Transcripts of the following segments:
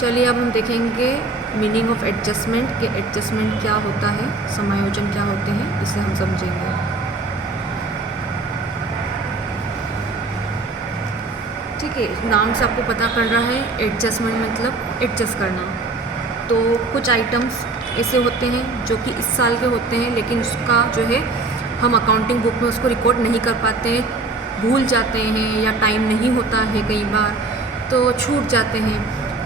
चलिए अब हम देखेंगे मीनिंग ऑफ एडजस्टमेंट कि एडजस्टमेंट क्या होता है, समायोजन क्या होते हैं, इसे हम समझेंगे। ठीक है, नाम से आपको पता पड़ रहा है एडजस्टमेंट मतलब एडजस्ट करना। तो कुछ आइटम्स ऐसे होते हैं जो कि इस साल के होते हैं, लेकिन उसका जो है हम अकाउंटिंग बुक में उसको रिकॉर्ड नहीं कर पाते हैं, भूल जाते हैं या टाइम नहीं होता है कई बार तो छूट जाते हैं।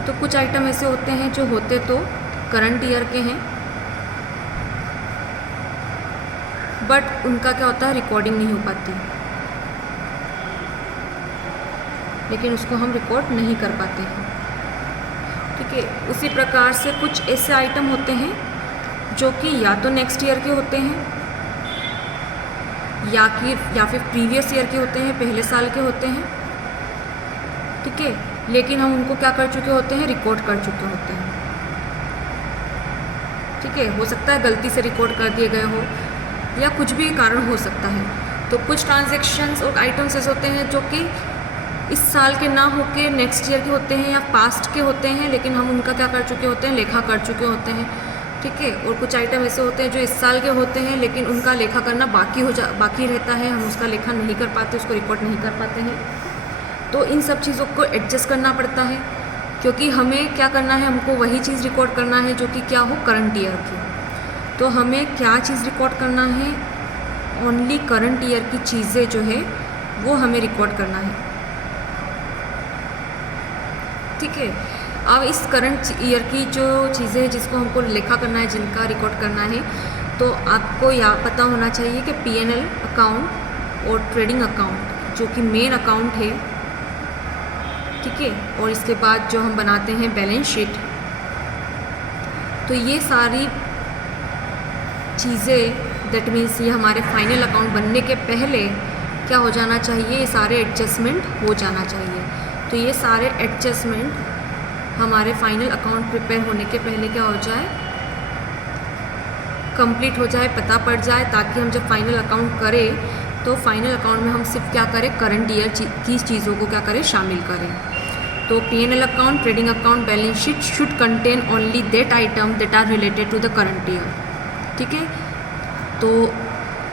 तो कुछ आइटम ऐसे होते हैं जो होते तो करंट ईयर के हैं, बट उनका क्या होता है रिकॉर्डिंग नहीं हो पाती, लेकिन उसको हम रिकॉर्ड नहीं कर पाते हैं। ठीक है, उसी प्रकार से कुछ ऐसे आइटम होते हैं जो कि या तो नेक्स्ट ईयर के होते हैं या फिर प्रीवियस ईयर के होते हैं, पहले साल के होते हैं। ठीक है, लेकिन हम उनको क्या कर चुके होते हैं, रिकॉर्ड कर चुके होते हैं। ठीक है, हो सकता है गलती से रिकॉर्ड कर दिए गए हो या कुछ भी कारण हो सकता है। तो कुछ ट्रांजैक्शंस और आइटम्स ऐसे होते हैं जो कि इस साल के ना होके नेक्स्ट ईयर के होते हैं या पास्ट के होते हैं, लेकिन हम उनका क्या कर चुके होते हैं, लेखा कर चुके होते हैं। ठीक है, और कुछ आइटम ऐसे होते हैं जो इस साल के होते हैं लेकिन उनका लेखा करना बाकी रहता है, हम उसका लेखा नहीं कर पाते, उसको रिकॉर्ड नहीं कर पाते हैं। तो इन सब चीज़ों को एडजस्ट करना पड़ता है, क्योंकि हमें क्या करना है, हमको वही चीज़ रिकॉर्ड करना है जो कि क्या हो, करंट ईयर की। तो हमें क्या चीज़ रिकॉर्ड करना है, ओनली करंट ईयर की चीज़ें जो है वो हमें रिकॉर्ड करना है। ठीक है, अब इस करंट ईयर की जो चीज़ें हैं जिसको हमको लेखा करना है, जिनका रिकॉर्ड करना है, तो आपको यह पता होना चाहिए कि P&L अकाउंट और ट्रेडिंग अकाउंट जो कि मेन अकाउंट है। ठीक है, और इसके बाद जो हम बनाते हैं बैलेंस शीट, तो ये सारी चीज़ें दैट मीन्स ये हमारे फाइनल अकाउंट बनने के पहले क्या हो जाना चाहिए, ये सारे एडजस्टमेंट हो जाना चाहिए। तो ये सारे एडजस्टमेंट हमारे फाइनल अकाउंट प्रिपेयर होने के पहले क्या हो जाए, कंप्लीट हो जाए, पता पड़ जाए, ताकि हम जब फाइनल अकाउंट करें तो फाइनल अकाउंट में हम सिर्फ क्या करें, करंट ईयर की चीज़ों को क्या करें, शामिल करें। तो P&L account, trading account, balance sheet should contain only that item that are related to the current year. ठीक है, तो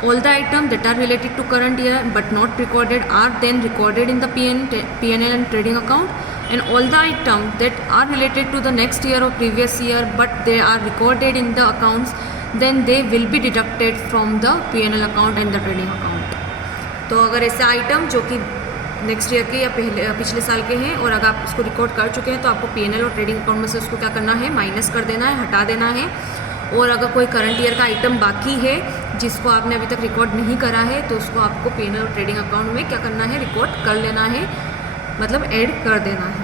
all the items that are related to current year but not recorded are then recorded in the P&L and trading account, and all the items that are related to the next year or previous year but they are recorded in the accounts, then they will be deducted from the P&L account and the trading account। तो अगर ऐसे item जो कि next year के या पिछले साल के हैं और अगर आप उसको रिकॉर्ड कर चुके हैं तो आपको P&L और ट्रेडिंग अकाउंट में से उसको क्या करना है, माइनस कर देना है, हटा देना है। और अगर कोई करंट ईयर का आइटम बाकी है जिसको आपने अभी तक रिकॉर्ड नहीं करा है तो उसको आपको P&L और ट्रेडिंग अकाउंट में क्या करना है, रिकॉर्ड कर लेना है, मतलब ऐड कर देना है।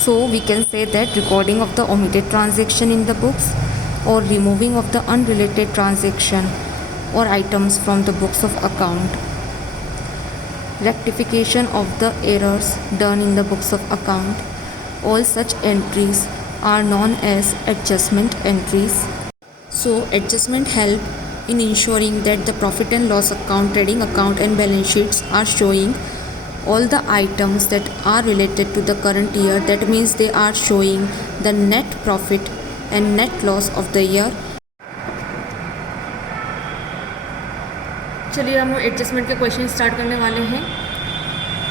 So we can say that recording of the omitted transaction in the books or removing of the unrelated transaction or items from the books of account, rectification of the errors done in the books of account, all such entries are known as adjustment entries. So adjustment help in ensuring that the profit and loss account, trading account and balance sheets are showing all the items that are related to the current year. That means they are showing the net profit and net loss of the year. चलिए हम adjustment के question start करने वाले हैं।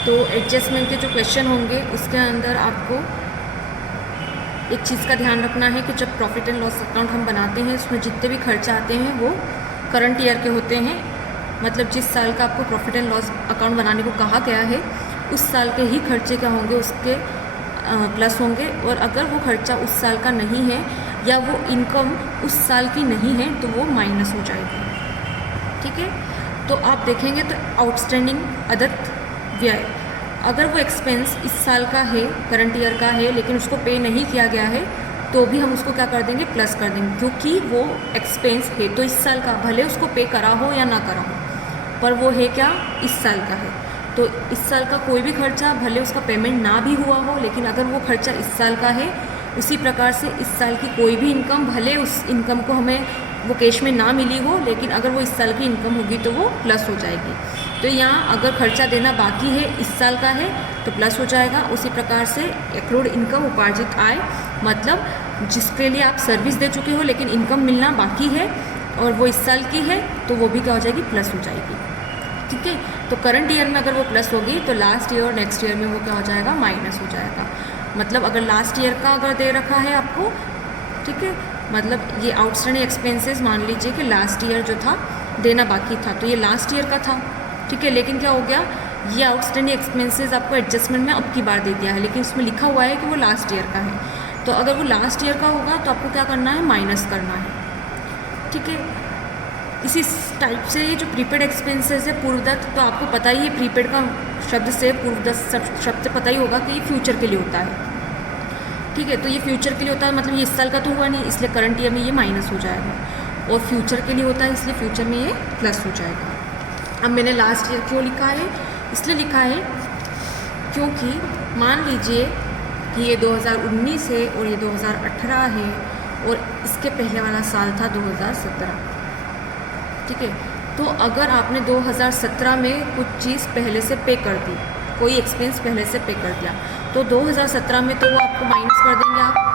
तो adjustment के जो question होंगे उसके अंदर आपको एक चीज़ का ध्यान रखना है कि जब प्रॉफिट एंड लॉस अकाउंट हम बनाते हैं उसमें जितने भी खर्चे आते हैं वो करंट ईयर के होते हैं, मतलब जिस साल का आपको प्रॉफिट एंड लॉस अकाउंट बनाने को कहा गया है उस साल के ही खर्चे क्या होंगे, उसके प्लस होंगे। और अगर वो खर्चा उस साल का नहीं है या वो इनकम उस साल की नहीं है तो वो माइनस हो जाएगी। ठीक है, तो आप देखेंगे तो आउटस्टैंडिंग अदर व्यय, अगर वो एक्सपेंस इस साल का है, करंट ईयर का है, लेकिन उसको पे नहीं किया गया है तो भी हम उसको क्या कर देंगे, प्लस कर देंगे, क्योंकि वो एक्सपेंस है तो इस साल का, भले उसको पे करा हो या ना करा हो, पर वो है क्या, इस साल का है। तो इस साल का कोई भी खर्चा भले उसका पेमेंट ना भी हुआ हो, लेकिन अगर वो खर्चा इस साल का है, उसी प्रकार से इस साल की कोई भी इनकम भले उस इनकम को हमें वो कैश में ना मिली हो, लेकिन अगर वो इस साल की इनकम होगी तो वो प्लस हो जाएगी। तो यहाँ अगर खर्चा देना बाकी है इस साल का है तो प्लस हो जाएगा। उसी प्रकार से एक्रूड इनकम, उपार्जित आय, मतलब जिसके लिए आप सर्विस दे चुके हो लेकिन इनकम मिलना बाकी है और वो इस साल की है तो वो भी क्या हो जाएगी, प्लस हो जाएगी। ठीक है, तो करंट ईयर में अगर वो प्लस होगी तो लास्ट ईयर और नेक्स्ट ईयर में वो क्या हो जाएगा, माइनस हो जाएगा। मतलब अगर लास्ट ईयर का अगर दे रखा है आपको, ठीक है, मतलब ये आउटस्टैंडिंग एक्सपेंसेस मान लीजिए कि लास्ट ईयर जो था देना बाकी था तो ये लास्ट ईयर का था। ठीक है, लेकिन क्या हो गया, ये आउटस्टैंडिंग एक्सपेंसेस आपको एडजस्टमेंट में अब की बार दे दिया है, लेकिन उसमें लिखा हुआ है कि वो लास्ट ईयर का है। तो अगर वो लास्ट ईयर का होगा तो आपको क्या करना है, माइनस करना है। ठीक है, इसी टाइप से ये जो प्रीपेड एक्सपेंसेस है पूर्वदत्त, तो आपको पता ही है प्रीपेड का शब्द से, पूर्वदत्त शब्द से पता ही होगा कि ये फ्यूचर के लिए होता है। ठीक है, तो ये फ्यूचर के लिए होता है, मतलब ये इस साल का तो हुआ नहीं, इसलिए करंट ईयर में ये माइनस हो जाएगा, और फ्यूचर के लिए होता है इसलिए फ्यूचर में ये प्लस हो जाएगा। अब मैंने लास्ट ईयर क्यों लिखा है, इसलिए लिखा है क्योंकि मान लीजिए कि ये 2019 है और ये 2018 है और इसके पहले वाला साल था 2017। ठीक है, तो अगर आपने 2017 में कुछ चीज़ पहले से पे कर दी, कोई एक्सपेंस पहले से पे कर दिया, तो 2017 में तो वो आपको माइनस कर देंगे आप।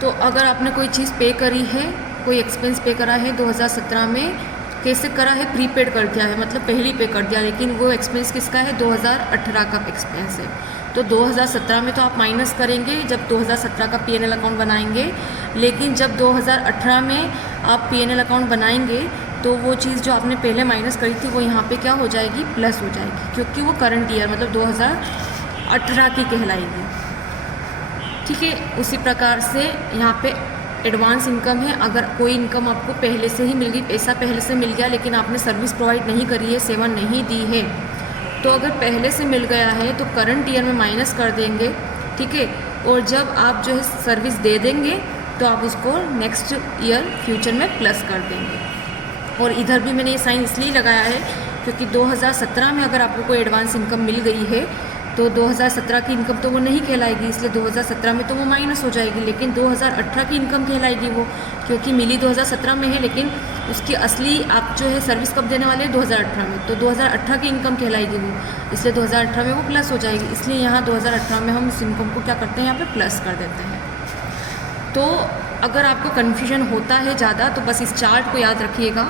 तो अगर आपने कोई चीज़ पे करी है, कोई एक्सपेंस पे करा है 2017 में, कैसे करा है, प्रीपेड कर दिया है, मतलब पहले ही पे कर दिया, लेकिन वो एक्सपेंस किसका है, 2018 का एक्सपेंस है। तो 2017 में तो आप माइनस करेंगे जब 2017 का पीएनएल अकाउंट बनाएंगे, लेकिन जब 2018 में आप पीएनएल अकाउंट बनाएंगे तो वो चीज़ जो आपने पहले माइनस करी थी वो यहाँ पे क्या हो जाएगी, प्लस हो जाएगी, क्योंकि वो करंट ईयर मतलब 2018 की कहलाएगी। ठीक है, उसी प्रकार से यहाँ पे एडवांस इनकम है, अगर कोई इनकम आपको पहले से ही मिल गई, पैसा पहले से मिल गया लेकिन आपने सर्विस प्रोवाइड नहीं करी है, सेवा नहीं दी है, तो अगर पहले से मिल गया है तो करंट ईयर में माइनस कर देंगे। ठीक है, और जब आप जो है सर्विस दे देंगे तो आप उसको नेक्स्ट ईयर फ्यूचर में प्लस कर देंगे। और इधर भी मैंने ये साइन इसलिए लगाया है क्योंकि 2017 में अगर आपको कोई एडवांस इनकम मिल गई है तो 2017 की इनकम तो वो नहीं कहलाएगी, इसलिए 2017 में तो वो माइनस हो जाएगी, लेकिन 2018 की इनकम कहलाएगी वो, क्योंकि मिली 2017 में है लेकिन उसकी असली आप जो है सर्विस कब देने वाले हैं, 2018 में, तो 2018 की इनकम कहलाएगी वो, इसलिए 2018 में वो प्लस हो जाएगी। इसलिए यहाँ 2018 में हम इस इनकम को क्या करते हैं, यहाँ पे प्लस कर देते हैं। तो अगर आपको कन्फ्यूजन होता है ज़्यादा तो बस इस चार्ट को याद रखिएगा,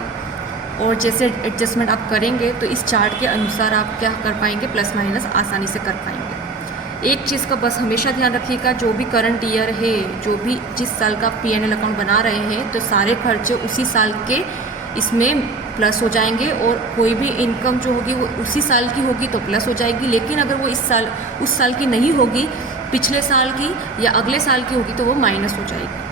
और जैसे एडजस्टमेंट आप करेंगे तो इस चार्ट के अनुसार आप क्या कर पाएंगे, प्लस माइनस आसानी से कर पाएंगे। एक चीज़ का बस हमेशा ध्यान रखिएगा, जो भी करंट ईयर है, जो भी जिस साल का पीएनएल अकाउंट बना रहे हैं, तो सारे खर्चे उसी साल के इसमें प्लस हो जाएंगे, और कोई भी इनकम जो होगी वो उसी साल की होगी तो प्लस हो जाएगी। लेकिन अगर वो उस साल की नहीं होगी, पिछले साल की या अगले साल की होगी तो वो माइनस हो जाएगी।